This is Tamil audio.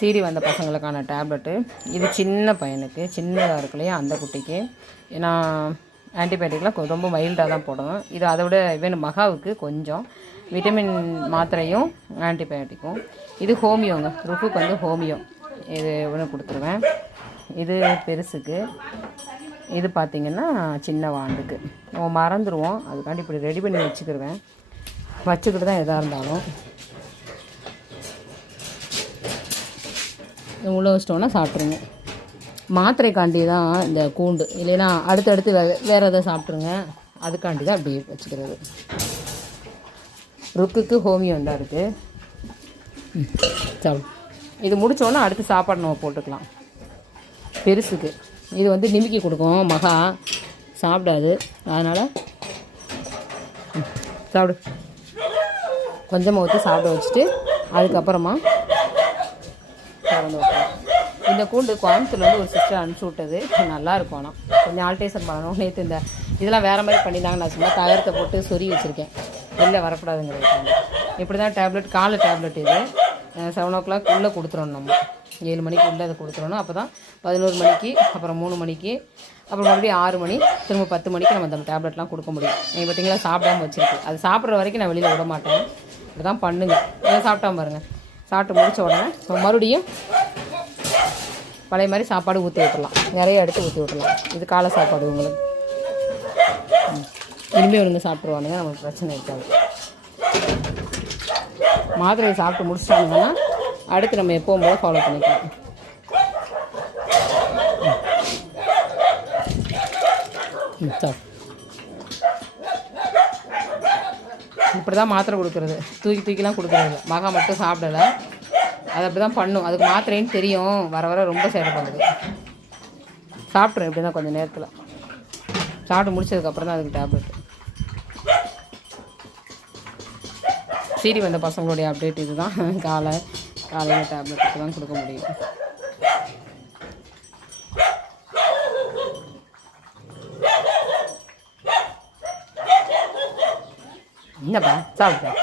சீரி வந்த பசங்களுக்கான டேப்லெட்டு. இது சின்ன பையனுக்கு, சின்னதாக இருக்கு இல்லையா, அந்த குட்டிக்கு. ஏன்னா ஆன்டிபயோட்டிக்லாம் ரொம்ப மைல்டாக தான் போடணும். இது அதை விட இவன் மகாவுக்கு கொஞ்சம் விட்டமின் மாத்திரையும் ஆன்டிபயோட்டிக்கும். இது ஹோமியோங்க, ருக்குக்கு வந்து ஹோமியோ. இது ஒன்று கொடுத்துருவேன். இது பெருசுக்கு. இது பார்த்திங்கன்னா சின்ன வாண்டுக்கு. நம்ம மறந்துடுவோம், அதுக்காண்டி இப்படி ரெடி பண்ணி வச்சுக்கிட்டு தான் எதாக இருந்தாலும் உள்ள வச்சிட்டோன்னா சாப்பிட்ருங்க. மாத்திரைக்காண்டி தான் இந்த கூண்டு, இல்லைன்னா அடுத்தடுத்து வேறு எதாவது சாப்பிட்ருங்க. அதுக்காண்டி தான் அப்படி வச்சுக்கிறது. ருக்குக்கு ஹோமியோ தான் இருக்குது. சாப்பிடு. இது முடித்தோன்னா அடுத்து சாப்பாடு நம்ம போட்டுக்கலாம். பெருசுக்கு இது வந்து நிமிக்கி கொடுக்கும், மகா சாப்பிடாது. அதனால் சாப்பிடு. கொஞ்சமாக ஊற்றி சாப்பிட வச்சுட்டு அதுக்கப்புறமா இந்த கூண்டு கோயம்புத்தூர்லேருந்து ஒரு சிஸ்டர் அனுப்பிச்சி விட்டது. நல்லாயிருக்கும். ஆனால் கொஞ்சம் ஆல்டேஷன் பண்ணணும். நேற்று இந்த இதெல்லாம் வேறு மாதிரி பண்ணியிருந்தாங்க. நான் சும்மா தகரத்தை போட்டு சொறி வச்சுருக்கேன், வெளில வரக்கூடாதுங்கிறது. இப்படி தான் டேப்லெட், காலை டேப்லெட். இது 7 o'clock உள்ளே கொடுத்துடணும். நம்ம 7 மணிக்கு உள்ளே அதை கொடுத்துடணும். அப்போ தான் 11 மணிக்கு, அப்புறம் 3 மணிக்கு, அப்புறம் மறுபடியும் 6 மணி, திரும்ப 10 மணிக்கு நம்ம அந்த டேப்லெட்லாம் கொடுக்க முடியும். நீங்கள் பார்த்தீங்களா சாப்பிடாமல் வச்சுருக்கு. அது சாப்பிட்ற வரைக்கும் நான் வெளியில் விட மாட்டேன். இப்படி தான் பண்ணுங்க. இதை சாப்பிட்டா பாருங்கள். சாப்பிட்டு முடித்த உடனே மறுபடியும் பழைய மாதிரி சாப்பாடு ஊற்றி விட்டுடலாம். நிறைய எடுத்து ஊற்றி விட்டுடலாம். இது காலை சாப்பாடு உங்களுக்கு. இனிமேல் ஒழுங்கு சாப்பிட்ருவானுங்க, நமக்கு பிரச்சனை இருக்காது. மாத்திரையை சாப்பிட்டு முடிச்சிட்டாங்கன்னா அடுத்து நம்ம எப்பவும் போல ஃபாலோ பண்ணிக்கலாம். இப்படி தான் மாத்திரை கொடுக்குறது. தூக்கிலாம் கொடுக்குறது இல்லை. மகா மட்டும் சாப்பிடலை, அது அப்படி தான் பண்ணும். அதுக்கு மாத்திரைன்னு தெரியும். வர வர ரொம்ப சேட்டை பண்ணுது. சாப்பிட்றேன் இப்படி தான் கொஞ்சம் நேரத்தில். சாப்பிட்டு முடிச்சதுக்கப்புறம் தான் அதுக்கு டேப்லெட். சீரி வந்த பசங்களுடைய அப்டேட் இது தான். காலையில் டேப்லெட்டுக்கு தான் கொடுக்க முடியும். என்னப்பா சாப்பிட்றேன்.